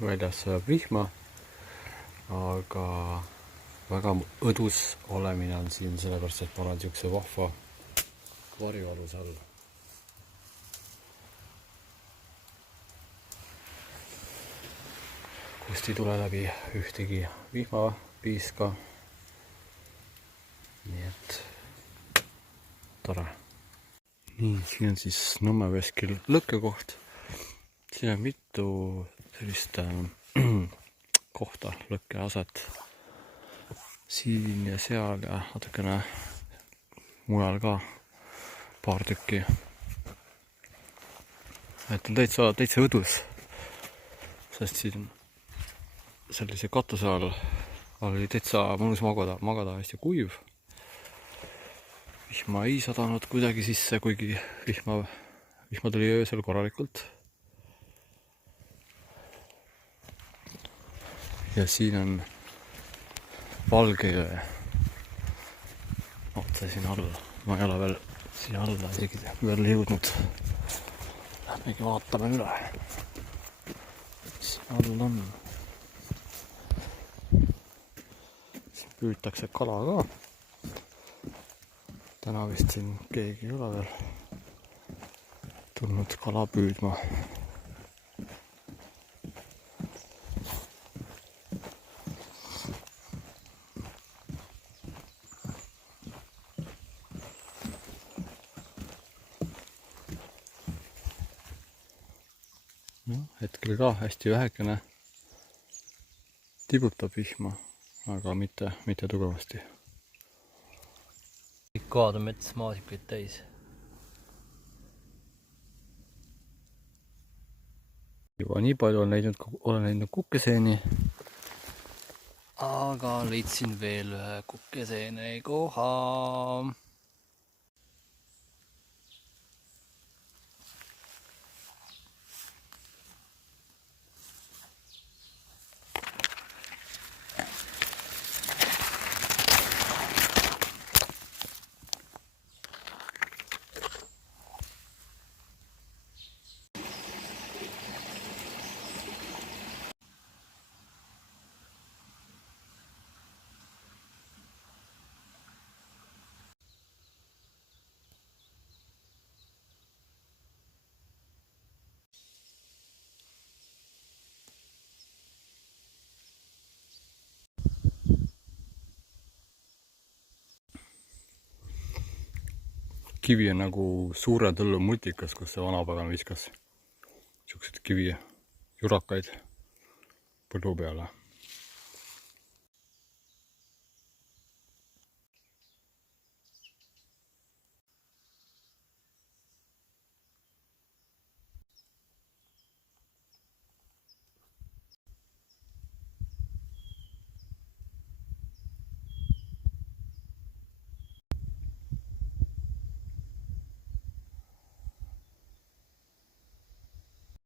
väljas sajab vihma, aga väga õdus olemine on siin, sellepärast et ma olen niisuguse vahva varjualuse all. kust ei tule läbi ühtegi vihmapiiska. Nii et tore. Nii, siin on siis Nõmme veskil lõkkekoht. Siin on mitu sellist kohta, lõkkeaset. Siin ja seal ja natukene mujal ka paar tükki. Et on täitsa õdus, sest siin sellise katuse all oli täitsa mõnus magada hästi kuiv. Vihma ei sadanud kuidagi sisse, kuigi vihma tuli öösel korralikult. Ja siin on Valgejõe otsa siin all. Ma ei ole veel siin alla isegi veel jõudnud. Lähmegi vaatame üle. Siin all on. Siin püütakse kala ka. Täna vist siin keegi ei ole veel tulnud kala püüdma. No, hetkel ka hästi vähekene tibutab vihma, aga mitte tugevasti. Kohad on mets maasikuid täis. Juba nii palju olen leidnud kukeseeni. Aga leidsin veel ühe kukeseene koha. Kivi on nagu suure tõllu mutikas, kus see vanapagan viskas niisuguseid kivi jurakaid põllu peale.